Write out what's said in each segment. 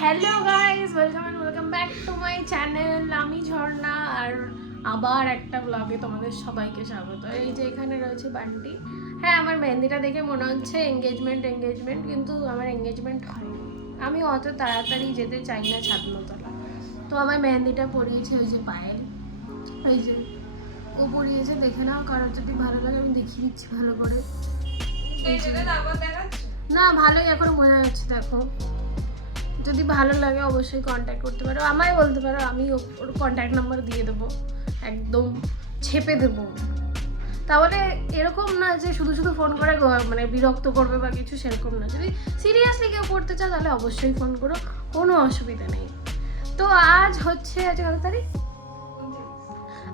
Hello guys welcome welcome back to my channel আমি ঝর্ণা আর আবার একটা ব্লগে তোমাদের সবাইকে স্বাগত। এই যে এখানে রয়েছে বান্টি। হ্যাঁ আমার মেহেন্দিটা দেখে মনে হচ্ছে এঙ্গেজমেন্ট এঙ্গেজমেন্ট কিন্তু আমার এঙ্গেজমেন্ট হয়নি। আমি অত তাড়াতাড়ি যেতে চাই না ছাদনতলা তো আমার মেহেন্দিটা পরিয়েছে ওই যে পায়ের ওই যে ও পরিয়েছে দেখে নাও কারোর যদি ভালো লাগে। আমি দেখিয়ে দিচ্ছি ভালো করে। না ভালোই এখন মনে হচ্ছে দেখো। যদি ভালো লাগে অবশ্যই কন্ট্যাক্ট করতে পারো। আমায় বলতে পারো, আমি ওর কন্ট্যাক্ট নাম্বার দিয়ে দেবো। একদম ছেপে দেবো। তাহলে এরকম না যে শুধু শুধু ফোন করে মানে বিরক্ত করবে বা কিছু সেরকম না। যদি সিরিয়াসলি কেউ করতে চাও তাহলে অবশ্যই ফোন করো। কোনো অসুবিধা নেই। তো আজ হচ্ছে, আজ কত তারিখ?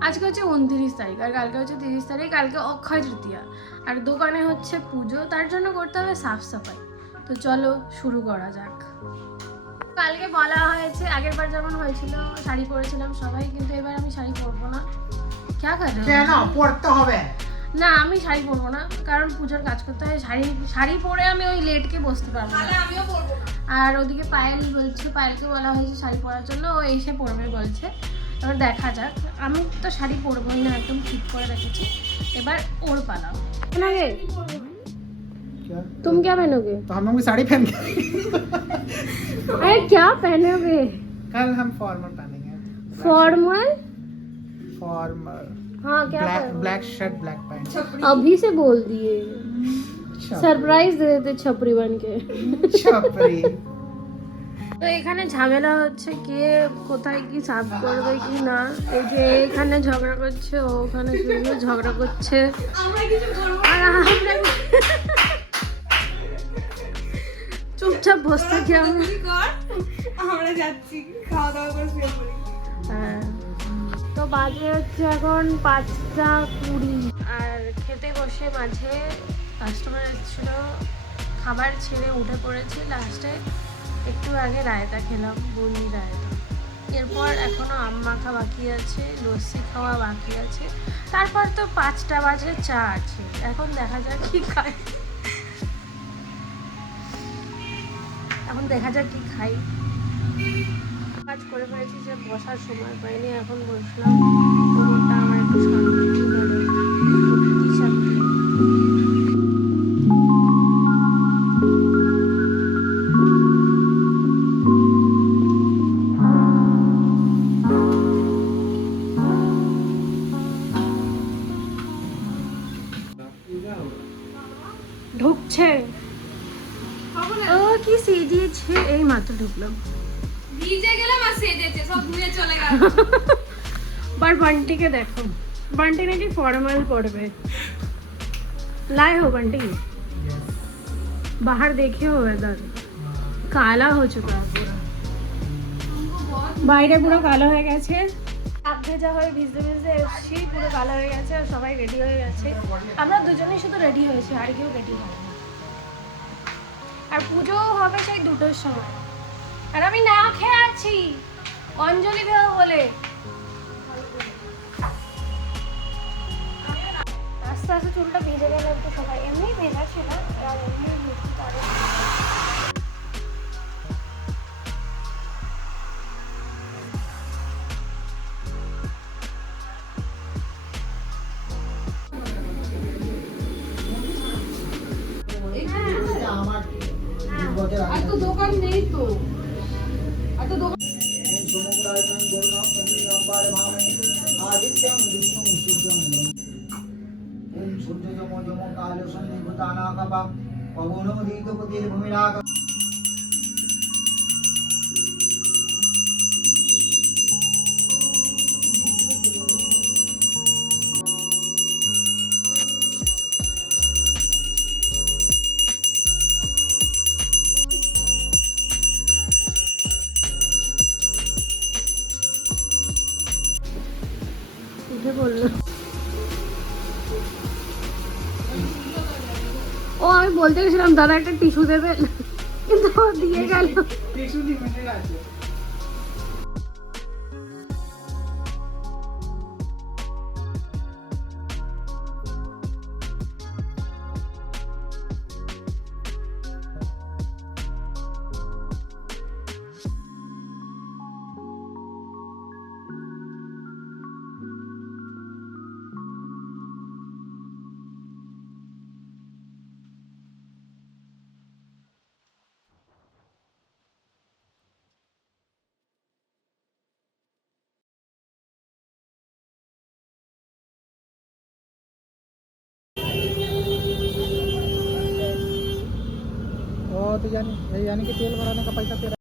আজকে হচ্ছে উনত্রিশ তারিখ, আর কালকে হচ্ছে তিরিশ তারিখ, কালকে অক্ষয় তৃতীয়া। আর দোকানে হচ্ছে পুজো, তার জন্য করতে হবে সাফ সাফাই। তো চলো শুরু করা যাক। কালকে বলা হয়েছে আগের বার যেমন হয়েছিল শাড়ি পরেছিলাম সবাই কিন্তু এবার আমি শাড়ি পরবো না। ক্যা করে কেন? পড়তে হবে। না আমি শাড়ি পরবো না কারণ পুজোর কাজ করতে হয় শাড়ি শাড়ি পরে আমি ওই লেটকে বসতে পারব না। আমিও পরবো আর ওদিকে পায়েল বলছে পায়েলকে বলা হয়েছে শাড়ি পরার জন্য ও এসে পরবে বলছে। এবার দেখা যাক আমি তো শাড়ি পরবোই না একদম ঠিক করে রেখেছি। এবার ওর পালা লাগে क्या तुम क्या पहनोगे तो हम लोग भी साड़ी पहन के अरे क्या पहनोगे कल हम फॉर्मल पहनेंगे फॉर्मल फॉर्मल हाँ क्या black पहनोगे? Black shirt black pant अभी से बोल दिए अच्छा सरप्राइज दे देते छपरी बन के छपरी তো এখানে ঝামেলা হচ্ছে কে কোথায় কি সাফ করবে কি না এই যে এখানে ঝগড়া করছে ও ওখানে শুধু ঝগড়া করছে আর আমরা চুপচাপ বসে থাকি আমরা যাচ্ছি খাওয়া দাওয়া করে হ্যাঁ। তো বাজে হচ্ছে এখন পাঁচটা কুড়ি। আর খেতে বসে মাঝে কাস্টমার এসেছিল খাবার ছেড়ে উঠে পড়েছি লাস্টে একটু আগে রায়তা খেলাম বুন্দি রায়তা। এরপর এখনও আম মাখা বাকি আছে লস্যি খাওয়া বাকি আছে। তারপর তো পাঁচটা বাজে চা আছে। এখন দেখা যাক কি খাই এখন দেখা যাক কি খাই। কাজ করে ফেলেছি যে বসার সময় পাইনি, এখন বসলাম। ঢুকছে। ও কি সেজিয়েছে এই মাত্র ঢুকলাম ভিজে গেলাম আর সেজেছে সব ধুয়ে চলে গেল पर बंटी के देखो बंटी ने की फॉर्मल पड़वे लाए हो बंटी बाहर देखे हो वेदर কালা हो चुका है पूरा বাইরে পুরো কালো হয়ে গেছে হাত ভেজা হয়ে ভিজতে ভিজতে এসছি পুরো কালো হয়ে গেছে আর সবাই রেডি হয়ে গেছে আমরা দুজনেই শুধু রেডি হয়েছি আর কেউ রেডি হয় না আর পুজো হবে সেই দুটোর সময়। আর আমি না খেয়ে আছি। অঞ্জলি দেওয়া বলে। আস্তে আস্তে চুলটা ভেজে গেলে একটু সবাই। এমনি ভেজা ছিল, আর এমনি মিষ্টি তারে আর তো দোকান নেই তো। আর তো ও আমি বলতে গেছিলাম দাদা একটা টিস্যু দেবেন কিন্তু দিয়ে গেল। টিস্যু দিয়ে আছে। होते जाने यानी कि तेल भराने का पैसा तेरा